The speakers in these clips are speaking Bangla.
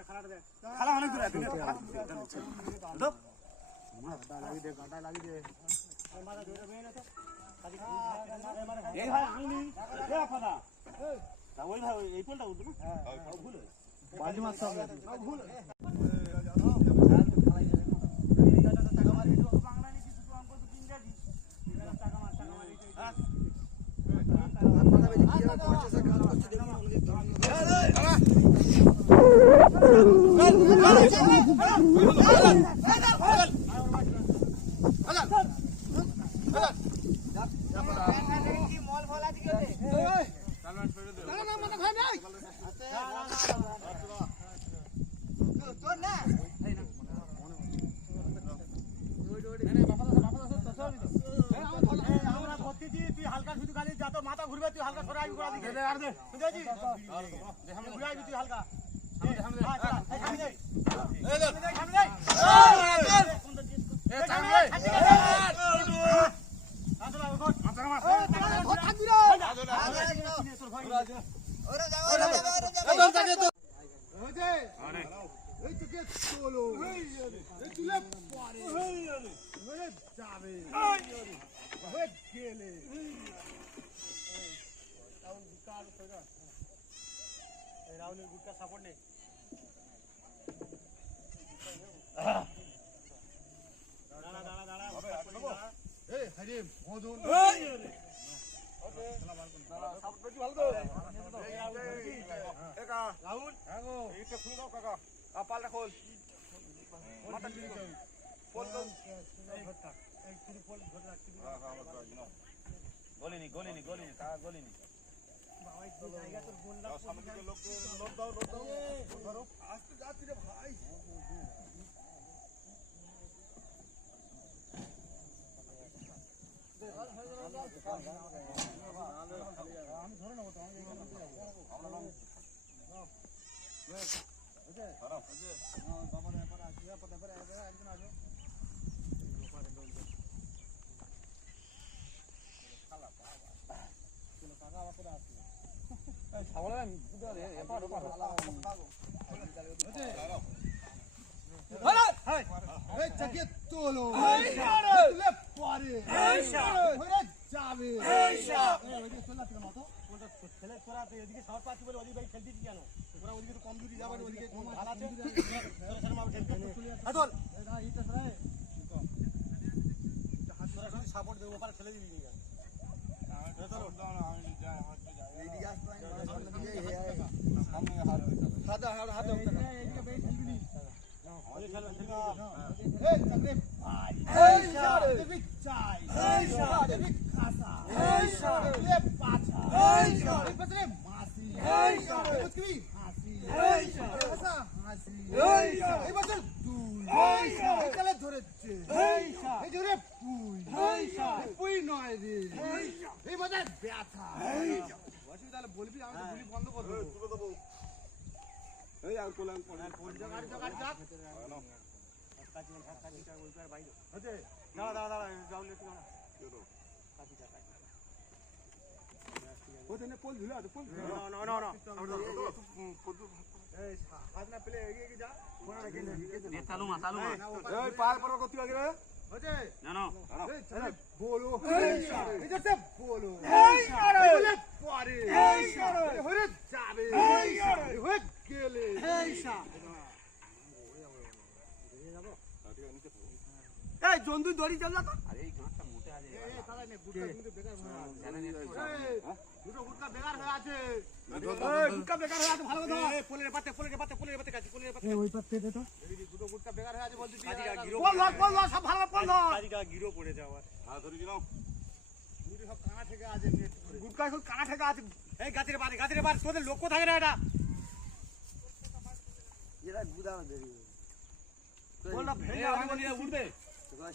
খালা অনেক দূরে আছে এই ভাই আনলি ফাদা ওই ভাই এই পোলটা উঠবে না ভুল বালি মাছ সব ভুল মাথা ঘুরবে তুই হালকা সরে আগে গোড়া দিকে বুঝেছিস সামনে ঘুরে আইবি তুই হালকা সামনে সামনে সামনে রাহুলের গুটটা সাপোর্ট নেই দাঁড়া দাঁড়া দাঁড়া এই হারিম মধুন ওকে সাপোর্ট বেশি ভালো তো একা রাহুল হ্যাঁ গো এইটা খুলে দাও কাকা পালটা খোল মাথা দিবি পোল তো এই ঘরটা এই পুরো পোল ধরে রাখবি হ্যাঁ গলিনি গলিনি গলিনি কা গলিনি বাবা এই জায়গা তো বললা সামনে থেকে লোককে লোড দাও ধরো আস্তে যাচ্ছি রে ভাই আমি ধরে নেবো তো আমি আমরা লং ওকে খারাপ আছে বাবা রে পরে আসি পরে একজন আসো কাকা আবার করে আসি সাবলেন বুঝারে এপার ওপার হাই এই চাকে তোলো এই তুলে পরে এই ওরে যাবে এই ওইদিকে চলা ছিল মতো ওটা ছেলে ছড়াতে এদিকে শর্ট পাচ্ছি বলে ওদিকে ভাই খেলতে দিই কেন ওরা ওদিকে তো কমজোরি যাবে ওদিকে ভালো আছে সরে মার খেলতে আদল না ইটা সরে হাত ধরে সাপোর্ট দেব ওপারে ছেলে দিবি না চলো দাও না আমি যাই এইদিকে আসতে সামনে হাত হাত হাত এইদিকে বেশ খেলবি নি এই চাকরে ভাই এই শারে দেবি চাই এই শারে দেবি খাসা এই শারে লে পাছা এই শারে পছরে মাসি এই শারে পছকি হাসি এই শারে খাসা হাসি এই শারে এই বছর দুই এই শারে কালে ধরেছে এই শারে এই জোরে পুই এই শারে পুই নয় রে এই শারে এই মজা ব্যথা এই শারে বসবি তাহলে বলবি আমি তো বলি বন্ধ করে দেব তুলে দেব এই আর কোলাম পড়ে কোন জায়গা জায়গা কাটিটা ওইটার বাইরে হচ্ছে দাঁড়া দাঁড়া দাঁড়া যাও লেট দাঁড়া চলো কাটিটা ওখানে পোল ঝুলা আছে পোল না না না এই হাত না পেলে এগিয়ে যা ফোন রাখি না চালু মা এই পার পর করতে লাগে রে হচ্ছে না না এই বলো এই এটা বলো এই বলে পরে এই হরে যাবে এই হয়ে গেলে এই এই জন্তুই দড়ি চল না তো আরে এই গাঁটটা মোটে আছে এই তাহলে নে গুটটা কিন্তু বেকার হয়ে আছে জানেন দুটো গুটটা বেকার হয়ে আছে এই গুটটা বেকার হয়ে আছে ভালো কথা এই পোলের পাতে কাছে পোলের পাতে ওই পাতে দে তো এই দুটো গুটটা বেকার হয়ে আছে বলতে কাজিকা গিরো পোল সব ভালো পোল কাজিকা গিরো পড়ে যাওয়ার হ্যাঁ ধরে দিলাম গুটি সব কানা থেকে আছে গুটটা সব কানা থেকে আছে এই গাছের বাড়ি তোদের লোক কোথায় রে এটা এরা গুদাও দেরি পোলটা ভেঙে আগুন উঠবে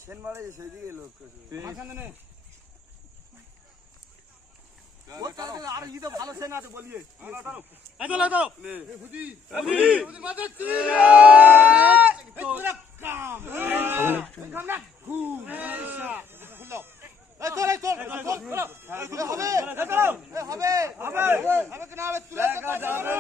সেন মারে সেদিকে লোক মাঝখানে নে ও তাহলে আর ই তো ভালো সেন আছে বলিয়ে এই তো এই হুদি মারছি এই পুরো কাম কাম না ঘুম এইসা খুল দাও এই তোর হবে হবে কি না হবে তুলে দেখা যাবে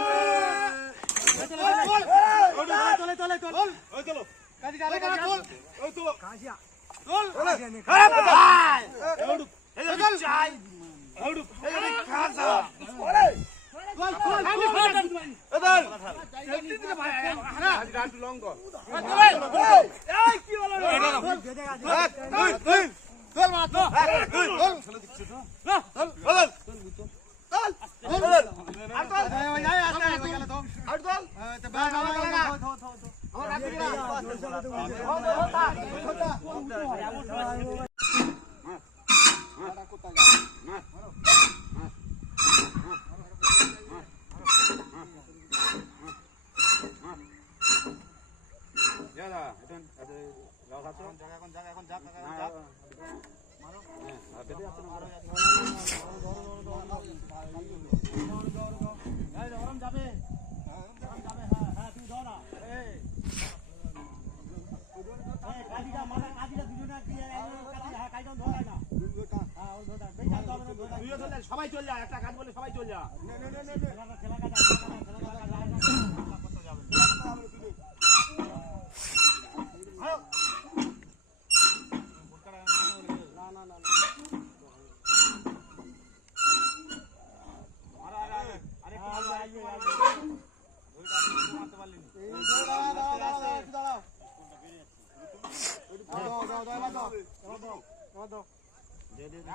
সবাই চল যা, একটা কাজ বলে সবাই চল যা।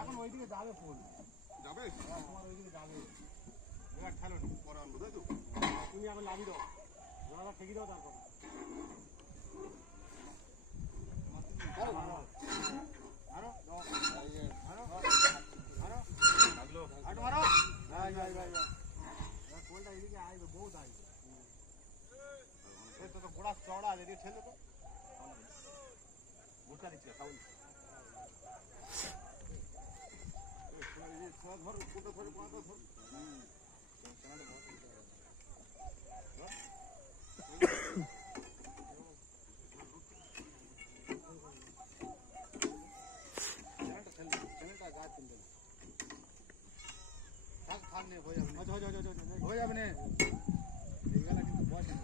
এখন ওইদিকে যাবে ফুল যাবে, তোমার ওইদিকে যাবে, এবার খেলো না পরে আনবো, তাই তো? তুমি এখন লাগি দাও, জোড়াটা ঠেকি দাও, তারপর কোনটা এদিকে আসবে, বহুত আসবে, তো গোড়া চওড়া যদি ঠেলো তো ভুট্টা দিচ্ছে খাওয়া ধর কোটা ধরে পাতা ধর হয়ে যাবে না এইগুলা কিন্তু বসে না,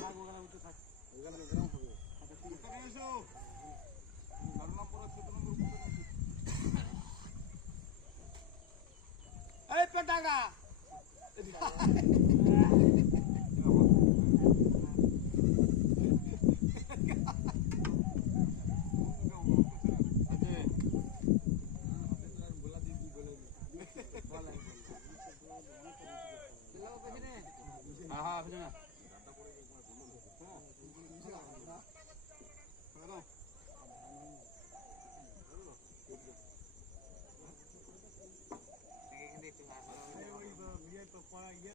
থাক ওগুলা উঠে থাক, ওইগুলা গরম হবে। এসো ধারণা পড়া 14 নম্বর এই পেটাগা